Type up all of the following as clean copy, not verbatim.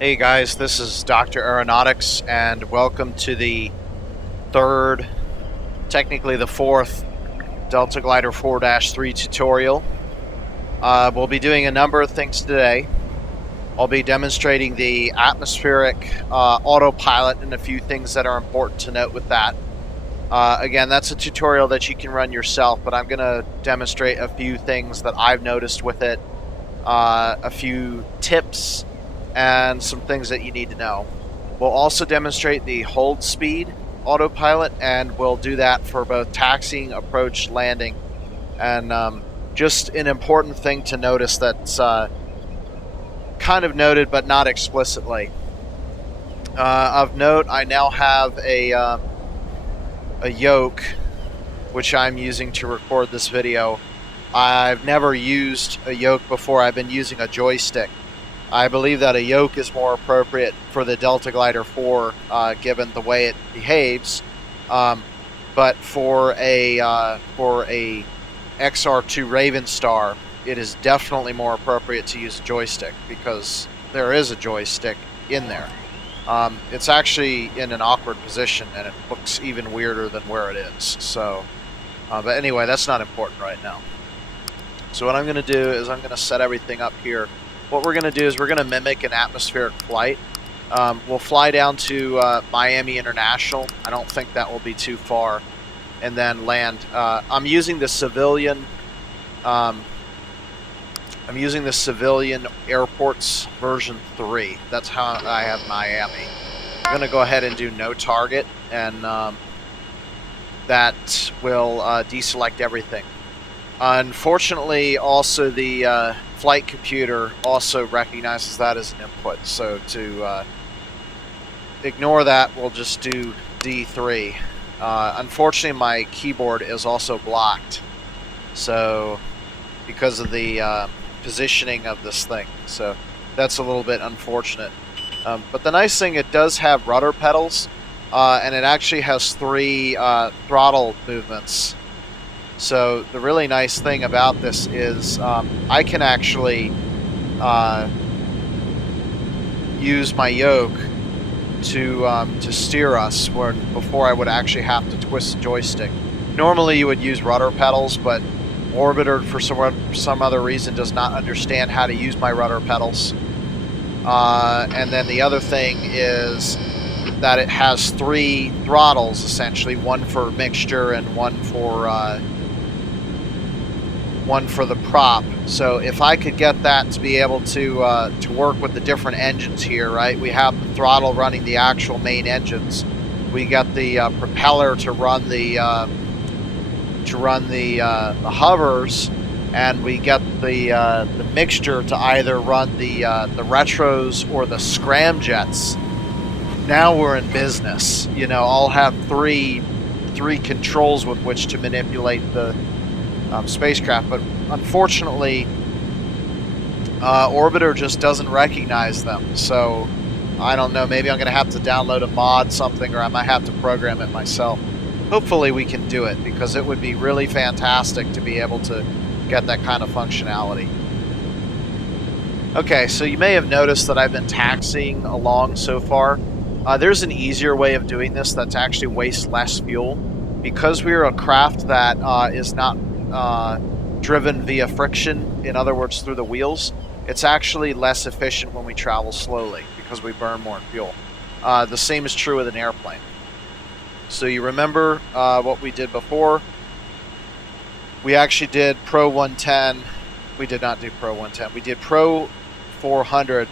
Hey guys, this is Dr. Aeronautics, and welcome to the third, technically the fourth, DeltaGlider IV-3 tutorial. We'll be doing a number of things today. I'll be demonstrating the Atmospheric Autopilot and a few things that are important to note with that. Again, that's a tutorial that you can run yourself, but I'm going to demonstrate a few things that I've noticed with it, a few tips, and some things that you need to know. We'll also demonstrate the hold speed autopilot, and we'll do that for both taxiing, approach, landing, and just an important thing to notice that's kind of noted but not explicitly. Of note, I now have a yoke which I'm using to record this video. I've never used a yoke before. I've been using a joystick. I believe that a yoke is more appropriate for the DeltaGlider 4, given the way it behaves. But for a XR2 Raven Star, it is definitely more appropriate to use a joystick because there is a joystick in there. It's actually in an awkward position, and it looks even weirder than where it is. So, but anyway, that's not important right now. So what I'm going to do is I'm going to set everything up here. What we're going to do is we're going to mimic an atmospheric flight. We'll fly down to Miami International. I don't think that will be too far, and then land. I'm using the civilian. I'm using the civilian airports version 3. That's how I have Miami. I'm going to go ahead and do no target, and that will deselect everything. Unfortunately, also the flight computer also recognizes that as an input, so to ignore that, we'll just do D3. Unfortunately, my keyboard is also blocked, so because of the positioning of this thing, so that's a little bit unfortunate. But the nice thing, it does have rudder pedals, and it actually has 3 throttle movements. So the really nice thing about this is I can actually use my yoke to steer us before I would actually have to twist the joystick. Normally you would use rudder pedals, but Orbiter for some other reason does not understand how to use my rudder pedals. And then the other thing is that it has 3 throttles essentially, one for mixture and one for the prop. So if I could get that to be able to work with the different engines here, right? We have the throttle running the actual main engines. We got the propeller to run the hovers, and we get the mixture to either run the retros or the scramjets. Now we're in business. You know, I'll have three controls with which to manipulate the spacecraft, but unfortunately Orbiter just doesn't recognize them. So I don't know, maybe I'm going to have to download a mod something, or I might have to program it myself. Hopefully we can do it, because it would be really fantastic to be able to get that kind of functionality. Okay, so you may have noticed that I've been taxiing along so far. There's an easier way of doing this that's actually wastes less fuel. Because we're a craft that is not driven via friction, in other words through the wheels, it's actually less efficient when we travel slowly because we burn more fuel. The same is true with an airplane. So you remember what we did before. We actually did Pro 110. We did not do Pro 110. We did Pro 400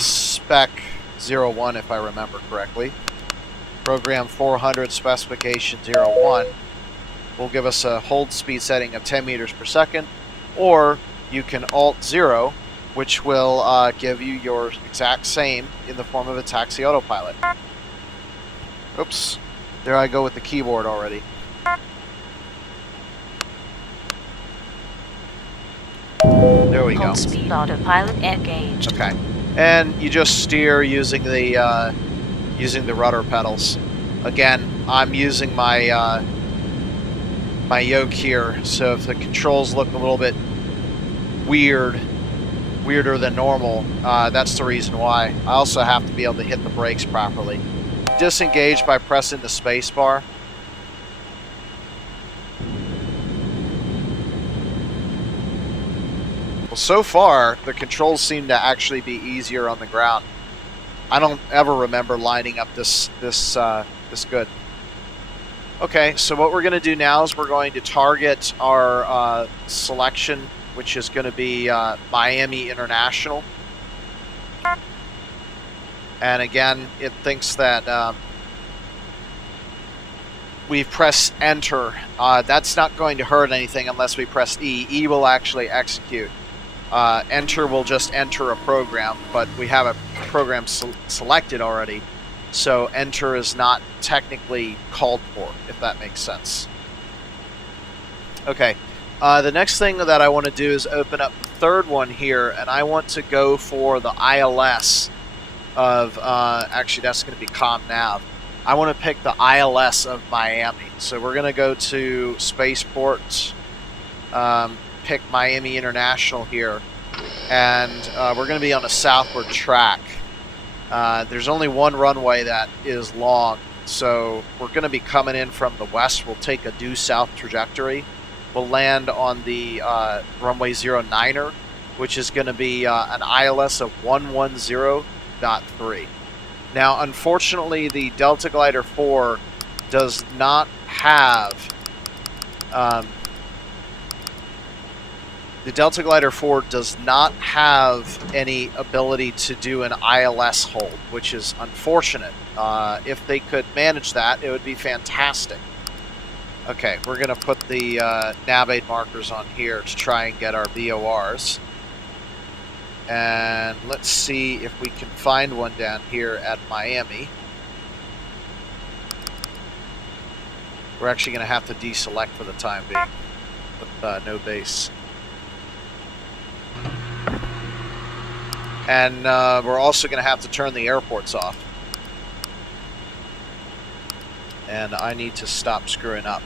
spec 01, if I remember correctly. Program 400 specification 01 will give us a hold speed setting of 10 meters per second, or you can Alt 0, which will give you your exact same in the form of a taxi autopilot. Oops, there I go with the keyboard already. There we go. Hold speed autopilot engaged. Okay, and you just steer using the rudder pedals. Again, I'm using my my yoke here, so if the controls look a little bit weird weirder than normal. That's the reason why. I also have to be able to hit the brakes properly. Disengage by pressing the space bar. Well, so far, the controls seem to actually be easier on the ground. I don't ever remember lining up this good. Okay, so what we're going to do now is we're going to target our selection, which is going to be Miami International. And again, it thinks that we've pressed enter. That's not going to hurt anything unless we press E. E will actually execute. Enter will just enter a program, but we have a program selected already, so enter is not technically called for, if that makes sense. Okay, the next thing that I want to do is open up the third one here, and I want to go for the ILS of, actually that's going to be ComNav. I want to pick the ILS of Miami. So we're going to go to Spaceport, pick Miami International here, and we're going to be on a southward track. There's only one runway that is long, so we're going to be coming in from the west. We'll take a due south trajectory. We'll land on the runway 09er, which is going to be an ILS of 110.3. Now, unfortunately, the DeltaGlider IV does not have any ability to do an ILS hold, which is unfortunate. If they could manage that, it would be fantastic. Okay, we're going to put the nav aid markers on here to try and get our VORs. And let's see if we can find one down here at Miami. We're actually going to have to deselect for the time being with no base. And we're also going to have to turn the airports off. And I need to stop screwing up.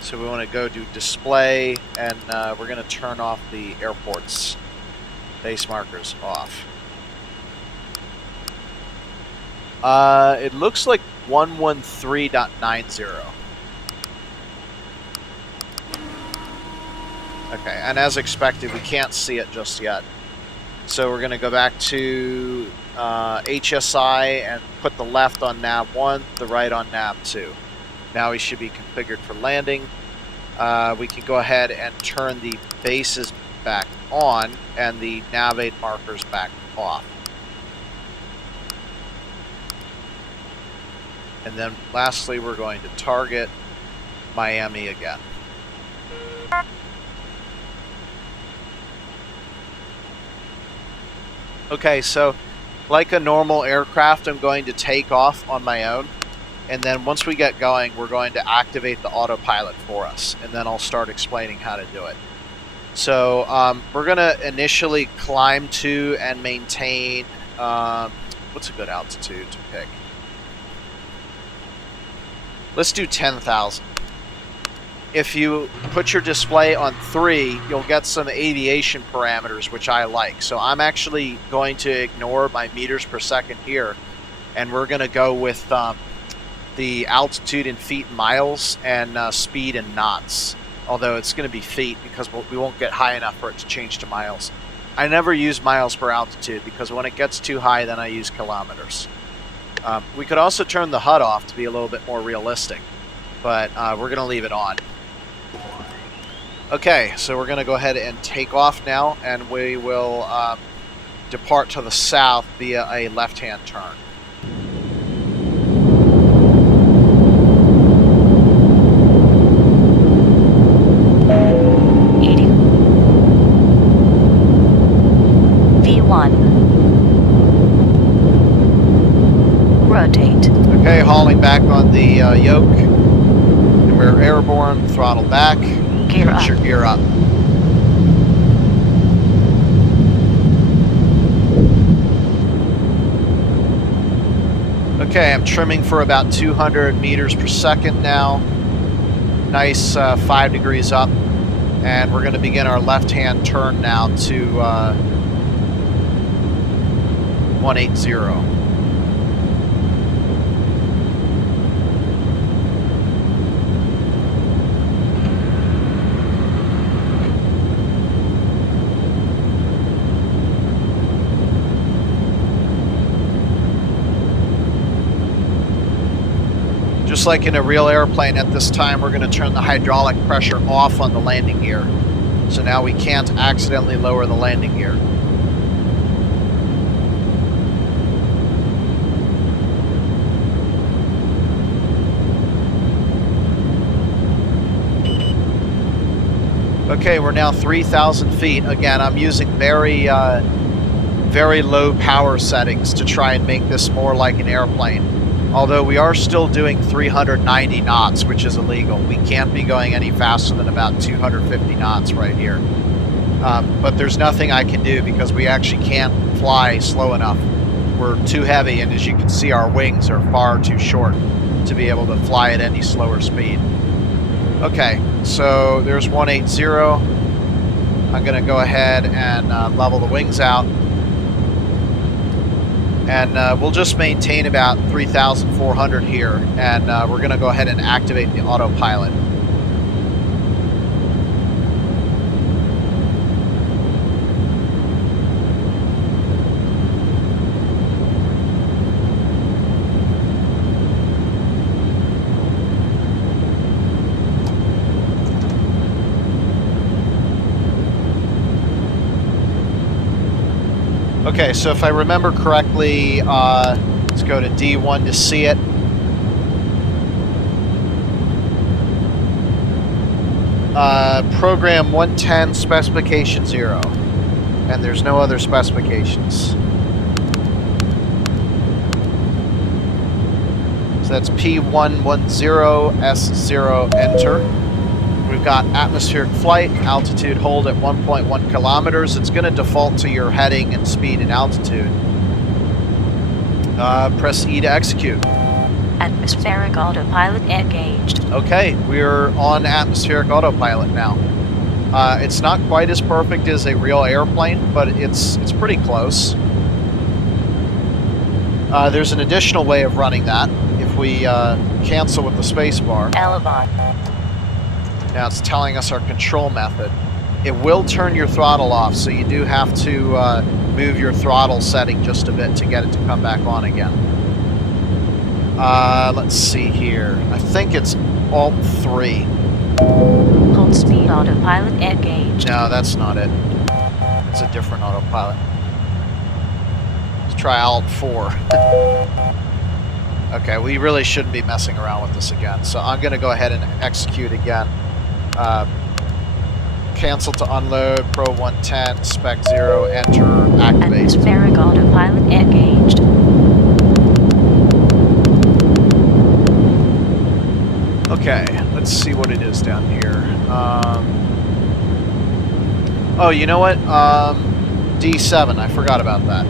So we want to go do display, and we're going to turn off the airports. Base markers off. It looks like 113.90. Okay, and as expected, we can't see it just yet. So we're going to go back to HSI and put the left on nav 1, the right on nav 2. Now we should be configured for landing. We can go ahead and turn the bases back on and the nav aid markers back off. And then lastly, we're going to target Miami again. Okay, so like a normal aircraft, I'm going to take off on my own. And then once we get going, we're going to activate the autopilot for us. And then I'll start explaining how to do it. So we're going to initially climb to and maintain, what's a good altitude to pick? Let's do 10,000. If you put your display on 3, you'll get some aviation parameters, which I like. So I'm actually going to ignore my meters per second here. And we're going to go with the altitude in feet and miles and speed in knots. Although it's going to be feet because we won't get high enough for it to change to miles. I never use miles per altitude because when it gets too high, then I use kilometers. We could also turn the HUD off to be a little bit more realistic, but we're going to leave it on. Okay, so we're going to go ahead and take off now, and we will depart to the south via a left-hand turn. Rotate. Okay, hauling back on the yoke. And we're airborne, throttle back. Gear up. Put your gear up. Okay, I'm trimming for about 200 meters per second now. Nice 5 degrees up. And we're going to begin our left-hand turn now to 180. Just like in a real airplane, at this time we're going to turn the hydraulic pressure off on the landing gear. So now we can't accidentally lower the landing gear. Okay, we're now 3,000 feet. Again, I'm using very low power settings to try and make this more like an airplane. Although we are still doing 390 knots, which is illegal. We can't be going any faster than about 250 knots right here. But there's nothing I can do because we actually can't fly slow enough. We're too heavy, and as you can see, our wings are far too short to be able to fly at any slower speed. Okay, so there's 180. I'm going to go ahead and level the wings out. And we'll just maintain about 3,400 here, and we're going to go ahead and activate the autopilot. Okay, so if I remember correctly, let's go to D1 to see it. Program 110, specification 0. And there's no other specifications. So that's P110S0, enter. We've got atmospheric flight, altitude hold at 1.1 kilometers. It's going to default to your heading and speed and altitude. Press E to execute. Atmospheric Autopilot engaged. Okay, we're on atmospheric autopilot now. It's not quite as perfect as a real airplane, but it's pretty close. There's an additional way of running that if we cancel with the spacebar. Elevon. Now it's telling us our control method. It will turn your throttle off, so you do have to move your throttle setting just a bit to get it to come back on again. Let's see here. I think it's Alt 3. Hold speed autopilot engaged. No, that's not it. It's a different autopilot. Let's try Alt 4. Okay, we really shouldn't be messing around with this again, so I'm going to go ahead and execute again. Cancel to unload, Pro 110, Spec 0, enter, activate. Atmospheric Autopilot engaged. Okay, let's see what it is down here. Oh, you know what? D7, I forgot about that.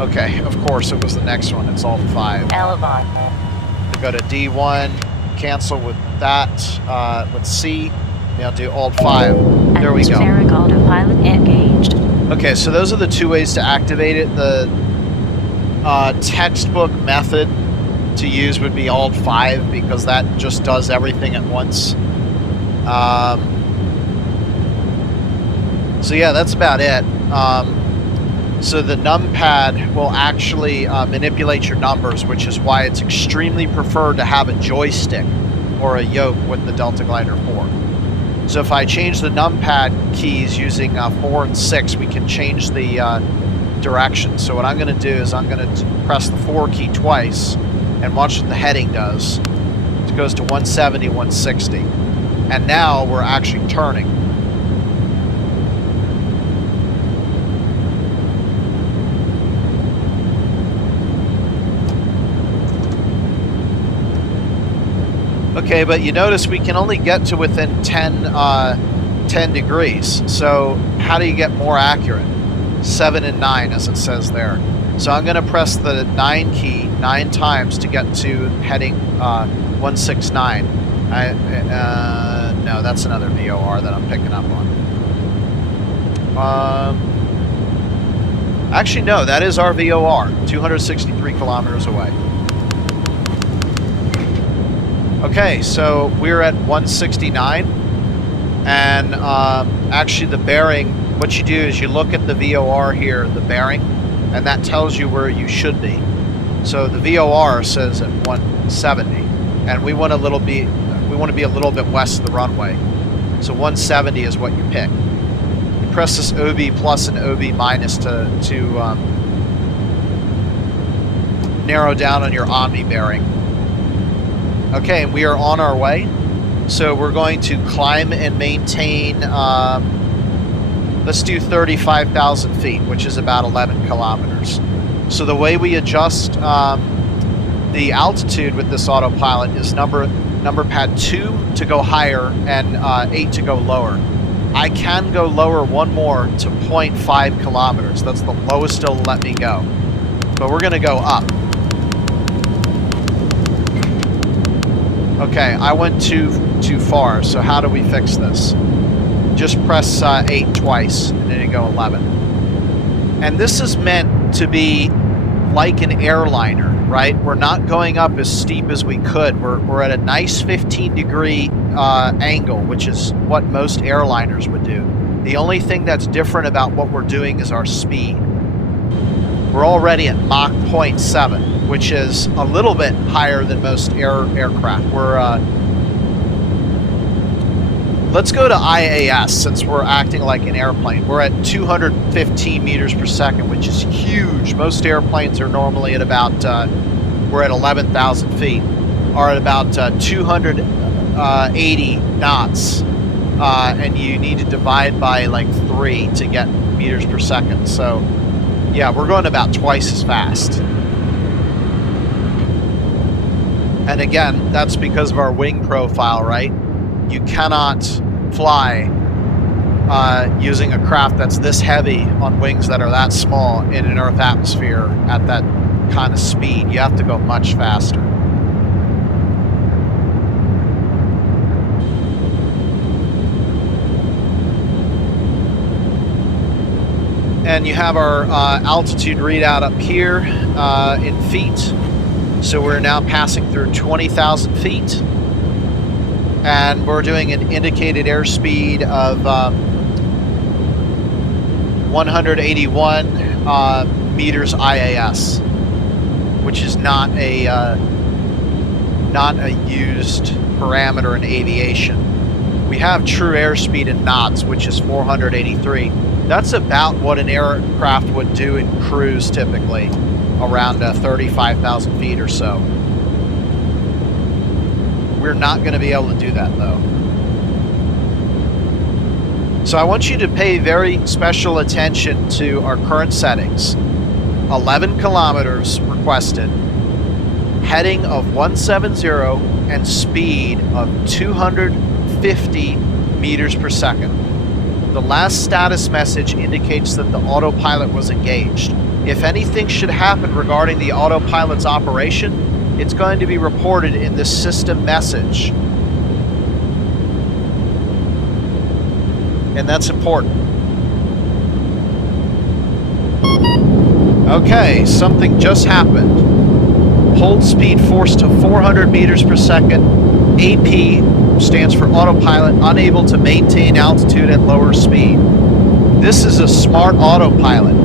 Okay, of course it was the next one. It's Alt 5. Elevon. Go to D1, cancel with that, with C, now do Alt 5. There we go. Atmospheric Autopilot engaged. Okay, so those are the two ways to activate it. The textbook method to use would be Alt 5 because that just does everything at once. So yeah, that's about it. So the numpad will actually manipulate your numbers, which is why it's extremely preferred to have a joystick or a yoke with the DeltaGlider 4. So if I change the numpad keys using 4 and 6, we can change the direction. So what I'm going to do is I'm going to press the 4 key twice and watch what the heading does. It goes to 170, 160. And now we're actually turning. Okay, but you notice we can only get to within 10 degrees. So how do you get more accurate? 7 and 9, as it says there. So I'm going to press the 9 key 9 times to get to heading 169. No, that's another VOR that I'm picking up on. Actually, no, that is our VOR, 263 kilometers away. Okay, so we're at 169, and actually the bearing, what you do is you look at the VOR here, the bearing, and that tells you where you should be. So the VOR says at 170, and we want to be a little bit west of the runway. So 170 is what you pick. You press this OB plus and OB minus to narrow down on your Omni bearing. Okay, and we are on our way. So we're going to climb and maintain, let's do 35,000 feet, which is about 11 kilometers. So the way we adjust the altitude with this autopilot is number pad 2 to go higher and 8 to go lower. I can go lower one more to 0.5 kilometers. That's the lowest it'll let me go. But we're going to go up. Okay, I went too far, so how do we fix this? Just press 8 twice, and then you go 11. And this is meant to be like an airliner, right? We're not going up as steep as we could. We're at a nice 15-degree angle, which is what most airliners would do. The only thing that's different about what we're doing is our speed. We're already at Mach 0.7, which is a little bit higher than most aircraft. Let's go to IAS since we're acting like an airplane. We're at 215 meters per second, which is huge. Most airplanes are normally at about, we're at 11,000 feet, are at about 280 knots. And you need to divide by like 3 to get meters per second. So yeah, we're going about twice as fast. And again, that's because of our wing profile, right? You cannot fly using a craft that's this heavy on wings that are that small in an Earth atmosphere at that kind of speed. You have to go much faster. And you have our altitude readout up here in feet. So we're now passing through 20,000 feet. And we're doing an indicated airspeed of 181 meters IAS, which is not a used parameter in aviation. We have true airspeed in knots, which is 483. That's about what an aircraft would do in cruise typically, around 35,000 feet or so. We're not going to be able to do that though. So I want you to pay very special attention to our current settings. 11 kilometers requested, heading of 170 and speed of 250 meters per second. The last status message indicates that the autopilot was engaged. If anything should happen regarding the autopilot's operation, it's going to be reported in the system message. And that's important. Okay, something just happened. Hold speed forced to 400 meters per second. AP stands for autopilot, unable to maintain altitude at lower speed. This is a smart autopilot.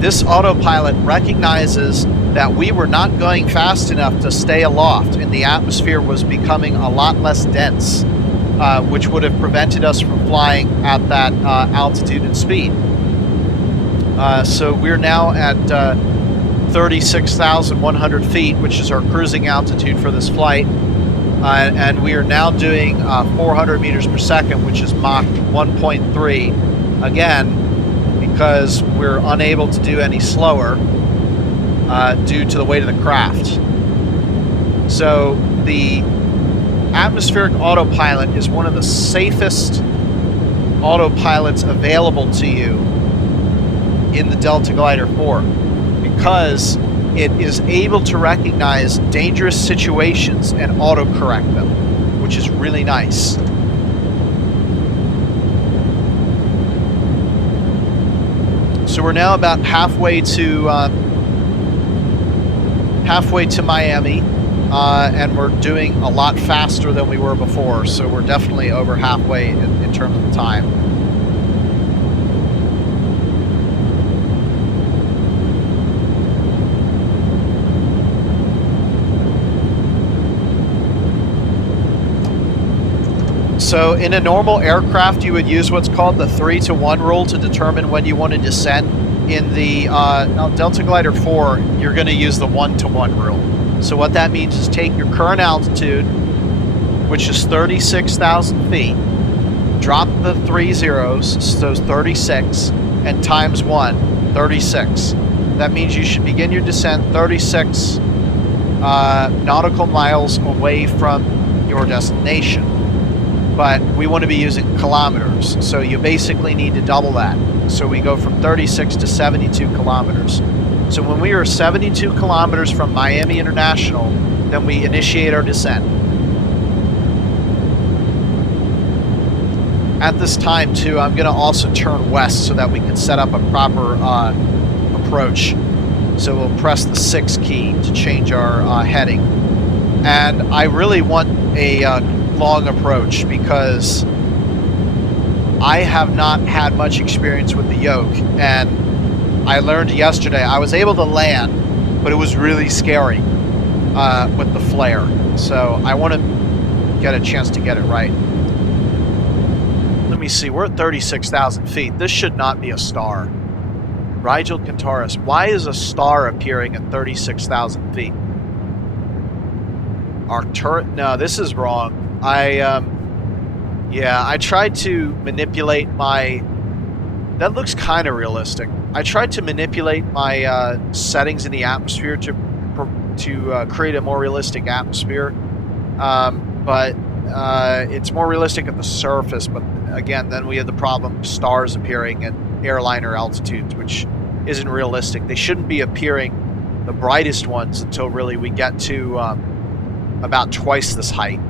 This autopilot recognizes that we were not going fast enough to stay aloft and the atmosphere was becoming a lot less dense, which would have prevented us from flying at that altitude and speed. So we're now at 36,100 feet, which is our cruising altitude for this flight. And we are now doing 400 meters per second, which is Mach 1.3. Again, because we're unable to do any slower due to the weight of the craft. So the Atmospheric Autopilot is one of the safest autopilots available to you in the DeltaGlider 4 because it is able to recognize dangerous situations and autocorrect them, which is really nice. So we're now about halfway to Miami, and we're doing a lot faster than we were before. So we're definitely over halfway in terms of time. So in a normal aircraft, you would use what's called the 3-to-1 rule to determine when you want to descend. In the DeltaGlider 4, you're going to use the 1-to-1 rule. So what that means is take your current altitude, which is 36,000 feet, drop the 3 zeros, so 36, and times 1, 36. That means you should begin your descent 36 nautical miles away from your destination. But we want to be using kilometers, so you basically need to double that. So we go from 36 to 72 kilometers. So when we are 72 kilometers from Miami International, then we initiate our descent. At this time, too, I'm going to also turn west so that we can set up a proper approach. So we'll press the 6 key to change our heading. And I really want a long approach because I have not had much experience with the yoke, and I learned yesterday I was able to land, but it was really scary with the flare. So I want to get a chance to get it right. Let me see, we're at 36,000 feet. This should not be a star. Rigel Cantaris, why is a star appearing at 36,000 feet? Arcturus, no, this is wrong. I tried to manipulate my, that looks kind of realistic. I tried to manipulate my settings in the atmosphere to create a more realistic atmosphere, but it's more realistic at the surface. But again, then we have the problem of stars appearing at airliner altitudes, which isn't realistic. They shouldn't be appearing, the brightest ones, until really we get to about twice this height.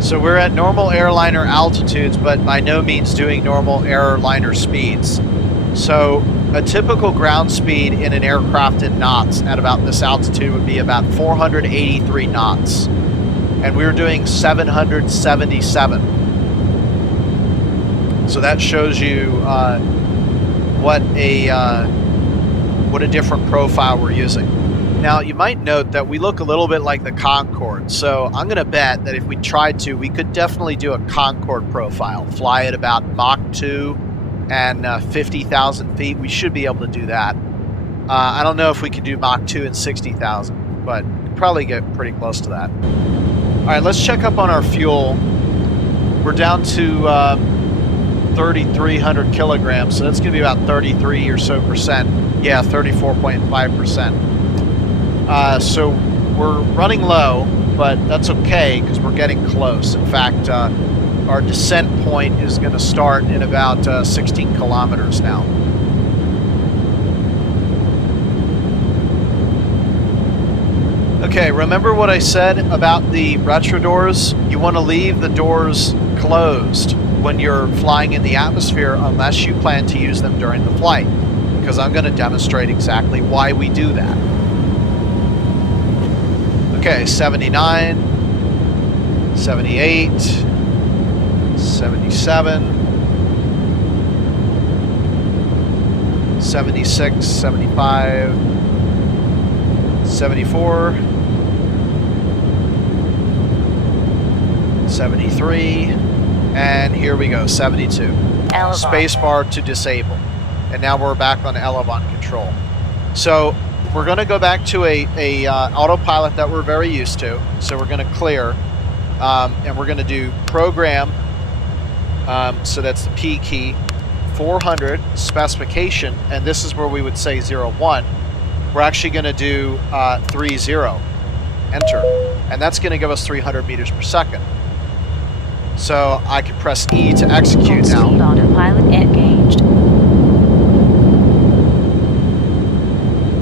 So we're at normal airliner altitudes, but by no means doing normal airliner speeds. So a typical ground speed in an aircraft in knots at about this altitude would be about 483 knots. And we were doing 777. So that shows you what a different profile we're using. Now, you might note that we look a little bit like the Concorde, so I'm going to bet that if we tried to, we could definitely do a Concorde profile, fly at about Mach 2 and 50,000 feet. We should be able to do that. I don't know if we could do Mach 2 and 60,000, but we'd probably get pretty close to that. All right, let's check up on our fuel. We're down to 3,300 kilograms, so that's going to be about 33 or so percent. Yeah, 34.5%. So we're running low, but that's okay because we're getting close. In fact, our descent point is going to start in about 16 kilometers now. Okay, remember what I said about the retro doors? You want to leave the doors closed when you're flying in the atmosphere unless you plan to use them during the flight, because I'm going to demonstrate exactly why we do that. Okay, 79, 78, 77, 76, 75, 74, 73, And here we go, 72. Elevon. Spacebar to disable. And now we're back on Elevon control. So we're going to go back to a autopilot that we're very used to. So we're going to clear, and we're going to do program. So that's the P key, 400 specification, and this is where we would say 01. We're actually going to do 30, enter, and that's going to give us 300 meters per second. So I can press E to execute now. Speed autopilot engaged.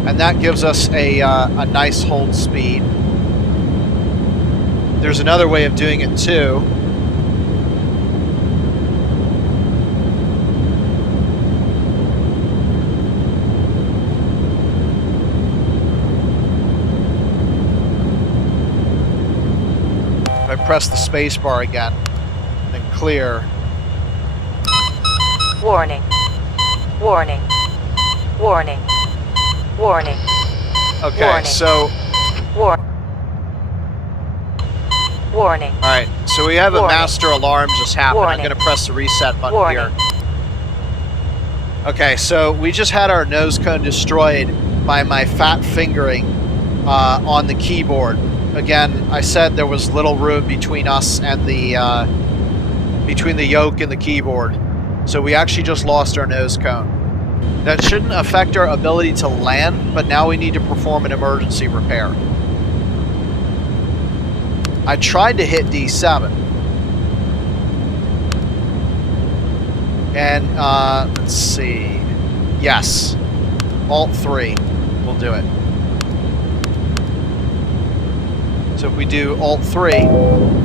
And that gives us a nice hold speed. There's another way of doing it too. If I press the space bar again, and then clear. Warning. Warning. Warning. Warning. Okay, Warning. so warning. all right, so we have a Warning. master alarm just happened. Warning. I'm going to press the reset button Warning. here. Okay, so we just had our nose cone destroyed by my fat fingering on the keyboard. Again, I said there was little room between us and the between the yoke and the keyboard, so we actually just lost our nose cone. That shouldn't affect our ability to land, but now we need to perform an emergency repair. I tried to hit D7. And, let's see. Yes. Alt 3 will do it. So if we do Alt 3,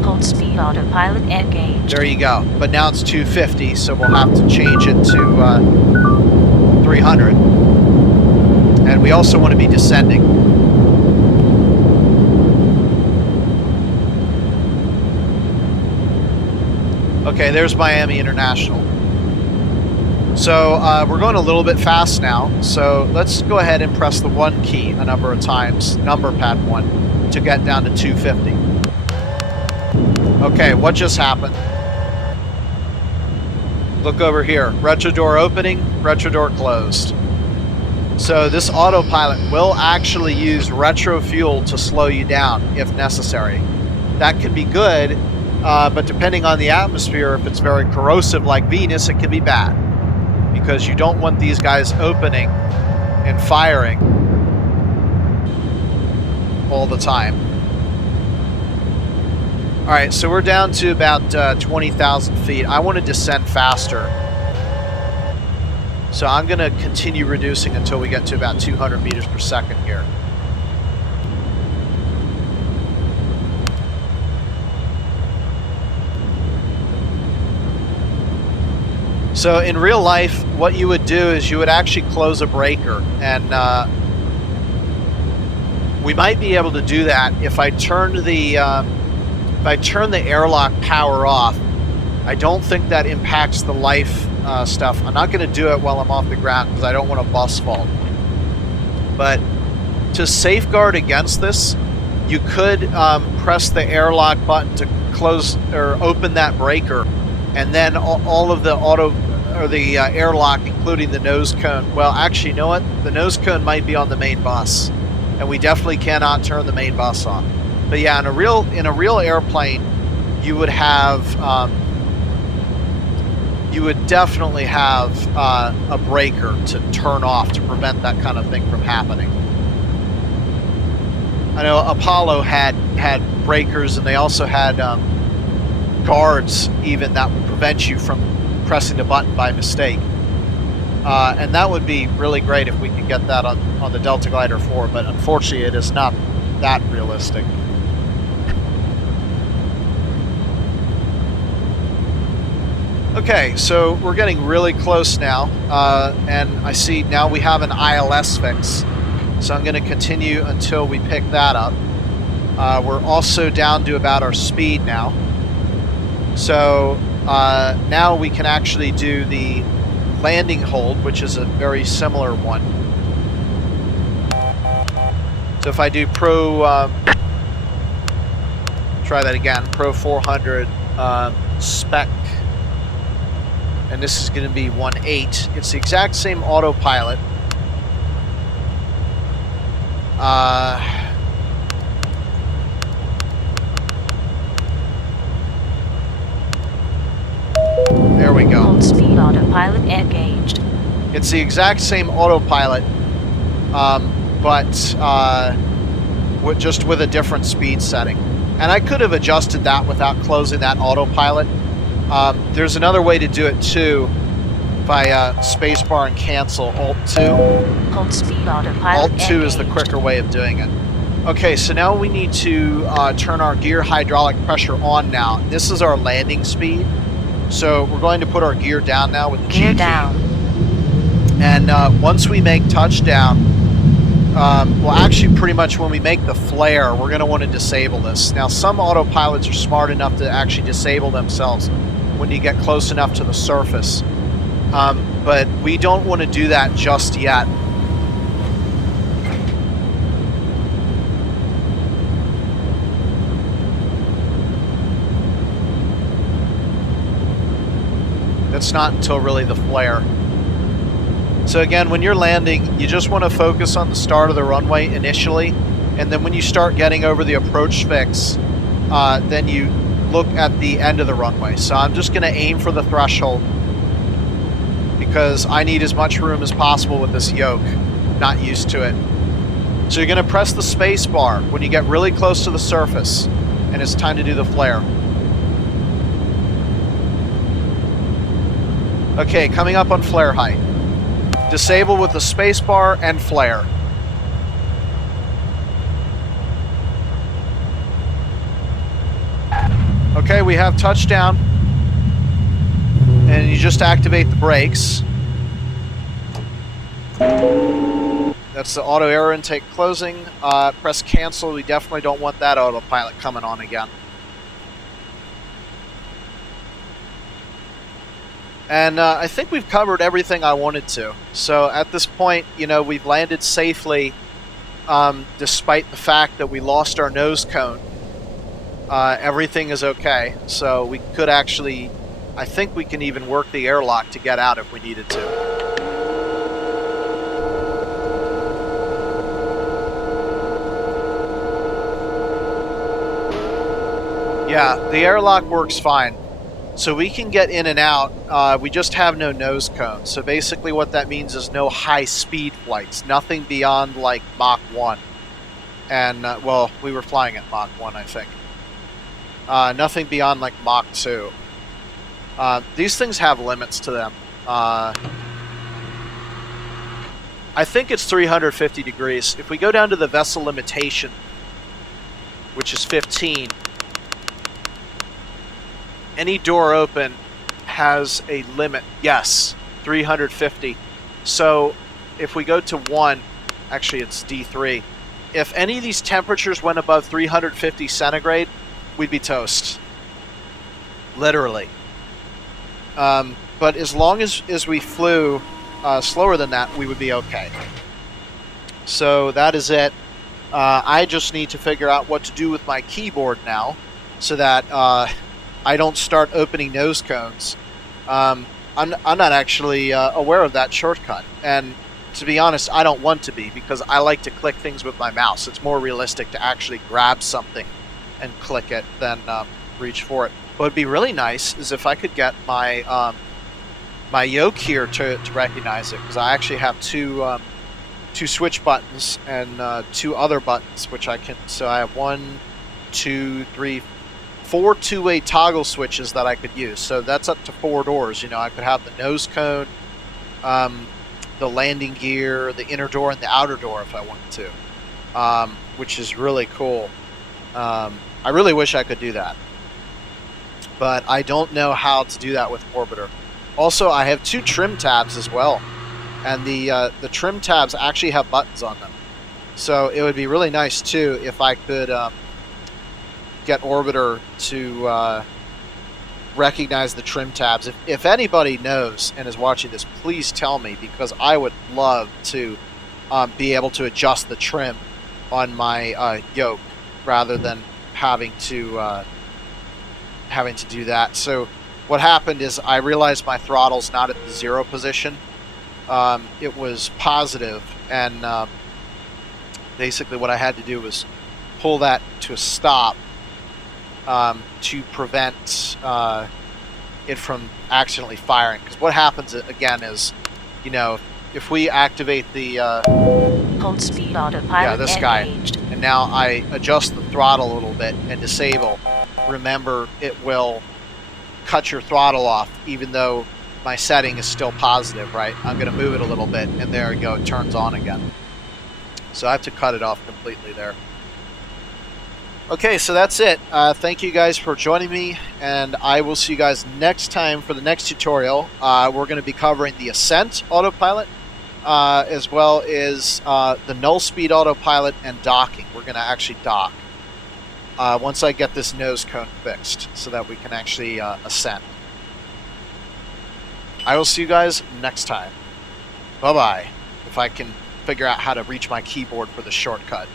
Hold speed autopilot engaged. there you go. But now it's 250, so we'll have to change it to 300. And we also want to be descending. Okay, there's Miami International. So we're going a little bit fast now. So let's go ahead and press the 1 key a number of times, number pad 1, to get down to 250. Okay, what just happened? Look over here. Retro door opening, retro door closed. So this autopilot will actually use retro fuel to slow you down if necessary. That can be good, but depending on the atmosphere, if it's very corrosive like Venus, it can be bad. Because you don't want these guys opening and firing all the time. All right, so we're down to about 20,000 feet. I want to descend faster. So I'm going to continue reducing until we get to about 200 meters per second here. So in real life, what you would do is you would actually close a breaker, and we might be able to do that if I turn the airlock power off. I don't think that impacts the life stuff. I'm not going to do it while I'm off the ground because I don't want a bus fault. But to safeguard against this, you could press the airlock button to close or open that breaker, and then all of the airlock, including the nose cone. Well, actually, you know what? The nose cone might be on the main bus, and we definitely cannot turn the main bus on. But yeah, in a real airplane, you would have you would definitely have a breaker to turn off to prevent that kind of thing from happening. I know Apollo had breakers, and they also had guards even that would prevent you from pressing the button by mistake. And that would be really great if we could get that on the DeltaGlider IV, but unfortunately it is not that realistic. Okay, so we're getting really close now, and I see now we have an ILS fix, so I'm going to continue until we pick that up. We're also down to about our speed now, so now we can actually do the landing hold, which is a very similar one. So if I do Try that again. Pro 400 spec. And this is going to be 1.8. It's the exact same autopilot. There we go. Hold speed autopilot engaged. It's the exact same autopilot, but just with a different speed setting. And I could have adjusted that without closing that autopilot. There's another way to do it too, by spacebar and cancel Alt-2. Hold speed autopilot Alt-2 is the engaged. quicker way of doing it. Okay, so now we need to turn our gear hydraulic pressure on now. This is our landing speed. So we're going to put our gear down now with the G Gear key. down. And once we make touchdown, well, actually pretty much when we make the flare, we're going to want to disable this. Now, some autopilots are smart enough to actually disable themselves when you get close enough to the surface. But we don't want to do that just yet. That's not until really the flare. So again, when you're landing, you just want to focus on the start of the runway initially, and then when you start getting over the approach fix, then you look at the end of the runway. So I'm just going to aim for the threshold because I need as much room as possible with this yoke. Not used to it. So you're going to press the space bar when you get really close to the surface, and it's time to do the flare. Okay, coming up on flare height. Disable with the spacebar and flare. Okay, we have touchdown. And you just activate the brakes. That's the auto air intake closing. Press cancel. We definitely don't want that autopilot coming on again. And I think we've covered everything I wanted to. So at this point, you know, we've landed safely despite the fact that we lost our nose cone. Everything is okay. So we could actually, I think we can even work the airlock to get out if we needed to. Yeah, the airlock works fine. So we can get in and out, we just have no nose cone. So basically what that means is no high-speed flights, nothing beyond like Mach 1. And, well, we were flying at Mach 1, I think. Nothing beyond like Mach 2. These things have limits to them. I think it's 350 degrees. If we go down to the vessel limitation, which is 15, any door open has a limit. Yes, 350. So if we go to 1, actually it's D3. If any of these temperatures went above 350 centigrade, we'd be toast. Literally. But as long as we flew slower than that, we would be okay. So that is it. I just need to figure out what to do with my keyboard now so that I don't start opening nose cones. I'm not actually aware of that shortcut, and to be honest, I don't want to be, because I like to click things with my mouse. It's more realistic to actually grab something and click it than reach for it. What would be really nice is if I could get my my yoke here to recognize it, because I actually have two switch buttons and 2 other buttons which I can. So I have 1, 2, 3, 4 two-way toggle switches that I could use. So that's up to 4 doors. You know, I could have the nose cone, the landing gear, the inner door, and the outer door if I wanted to, which is really cool. I really wish I could do that, but I don't know how to do that with Orbiter. Also, I have 2 trim tabs as well, and the trim tabs actually have buttons on them. So it would be really nice too if I could get Orbiter to recognize the trim tabs. If anybody knows and is watching this, please tell me, because I would love to be able to adjust the trim on my yoke rather than having to do that. So what happened is I realized my throttle's not at the 0 position. It was positive, and basically what I had to do was pull that to a stop to prevent it from accidentally firing. Because what happens again is, you know, if we activate the Hold speed autopilot this guy, engaged. and now I adjust the throttle a little bit and disable, remember it will cut your throttle off even though my setting is still positive, right? I'm going to move it a little bit, and there we go, it turns on again. So I have to cut it off completely there. Okay, so that's it. Thank you guys for joining me, and I will see you guys next time for the next tutorial. We're going to be covering the Ascent Autopilot, as well as the null speed autopilot and docking. We're going to actually dock once I get this nose cone fixed so that we can actually ascend. I will see you guys next time. Bye-bye. If I can figure out how to reach my keyboard for the shortcut.